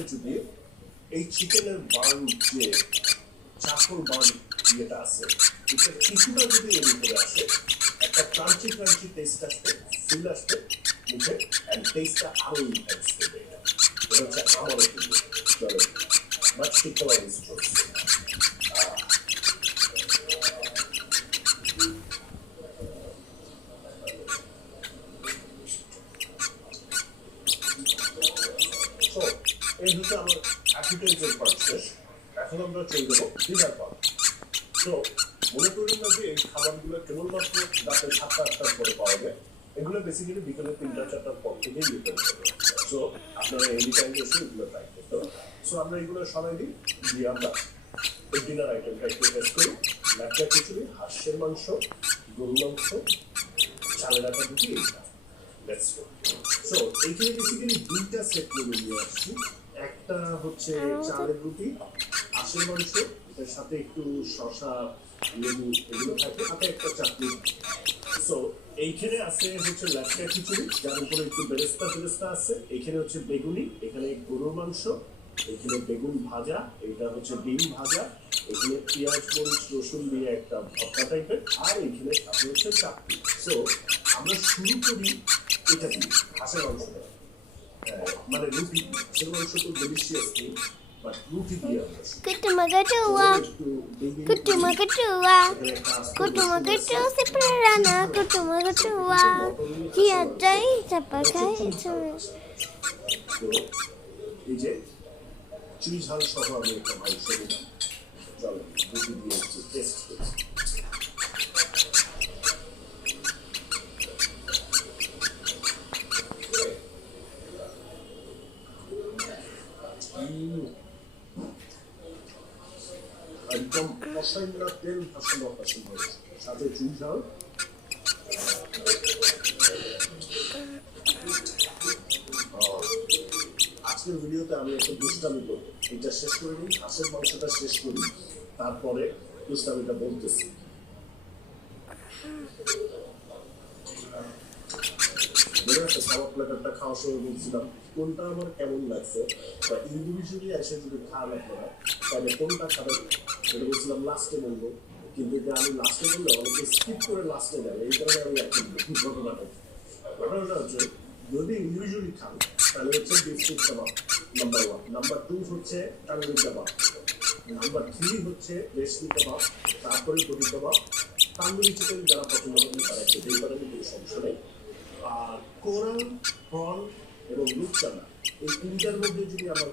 এইভাবে যদি এই চিকেনের বার্ন যে চারকোল বার্ন যেটা আছে এটা কিছুটা যদি এর উপরে আসে একটা ক্রাঞ্চি ক্রাঞ্চি টেস্ট আসবে, ফিল আসবে মুখে, অ্যান্ড টেস্টটা আরো ইনহ্যান্স করবে। এটা হচ্ছে আমার অপিনিয়ন। চলো মাছ টিকা ইজ চলছে। এই হচ্ছে আমার অ্যাপিটাইজার পার্ট শেষ। এখন আমরা চলে যাবো ডিনার পার্ট। তো মনে করি না যে এই খাবারগুলো কেবলমাত্র রাতে 7-8টার পরে পাওয়া যায়, এগুলো বেসিক্যালি বিকেলে 3-4টার পর থেকেই নিতে হবে। সো আপনারা এনি টাইম এসে এগুলো ট্রাই করতে হবে। সো আমরা এগুলো সবাই দিই দিয়ে আমরা এই ডিনার আইটেমটা একটু টেস্ট করি। লাচ্চা খিচুড়ি, হাঁসের মাংস, গরু মাংস, চালের আটা রুটি, এইটা লেটস গো। সো এইখানে বেসিক্যালি দুইটা সেট মেনু নিয়ে আসছি। একটা হচ্ছে চালের রুটি, হাঁসের মাংস, এটার সাথে একটু শসা, লেবু এগুলো থাকে, সাথে একটা চাটনি। সো এইখানে আছে হচ্ছে লাচ্চা খিচুড়ি, যার উপরে একটু বেরেস্তা ফেরেস্তা আছে। এইখানে হচ্ছে বেগুনি, এখানে গরুর মাংস, এখানে বেগুন ভাজা, এটা হচ্ছে ডিম ভাজা, এখানে পেঁয়াজ মরিচ রসুন দিয়ে একটা ভর্তা টাইপের, আর এখানে সাথে হচ্ছে চাটনি। সো আমরা শুরু করি এটা দিয়ে, হাঁসের মাংসটা, মানে রুটি দিয়ে। হাঁসের মাংস তো ডেলিশিয়াস নেই, বাট রুটি দিয়ে আমরা Kutumagatua, kutumagatua, kutumagatua si prana, kutumagatua. Dia jai sapakai itu. এই যে চুই ঝাল সহ আমি একটা মাংস দিলাম। চলো রুটি দিয়ে একটু টেস্ট করি। একদম কষাই মেলা তেল ভাসানো পছন্দ হয়েছে, সাথে চুই ঝাল। আজকের ভিডিওতে আমি একটা দুষ্টামি করবো, এটা শেষ করে নিই, হাঁসের মাংসটা শেষ করি, তারপরে দুষ্টামিটা বলতেছি। মনে আছে খাবার প্লেটারটা খাওয়ার সময় বলছিলাম কোনটা আমার কেমন লাগছে, বা ইন্ডিভিজুয়ালি এসে যদি খান আপনারা তাহলে কোনটা খাবেন সেটা বলছিলাম লাস্টে বলবো, কিন্তু এটা আমি লাস্টে বললে অনেকে স্কিপ করে লাস্টে যাবে, এই কারণে আমি একটা ঘটনাটা হচ্ছে যদি ইন্ডিভিজুয়ালি খান তাহলে হচ্ছে বিফ কাবাব নাম্বার 1, নাম্বার 2 হচ্ছে টাঙ্গুরি কাবাব, নাম্বার 3 হচ্ছে রেশমি কাবাব, তারপরে কড়ি কাবাব, তান্দুরি চিকেন যারা পছন্দ করেন তারা খেতেই পারেন, কোনো সমস্যা নেই। আর কোরাল, প্রন এবং রূপচাঁদা এই তিনটার মধ্যে যদি আমার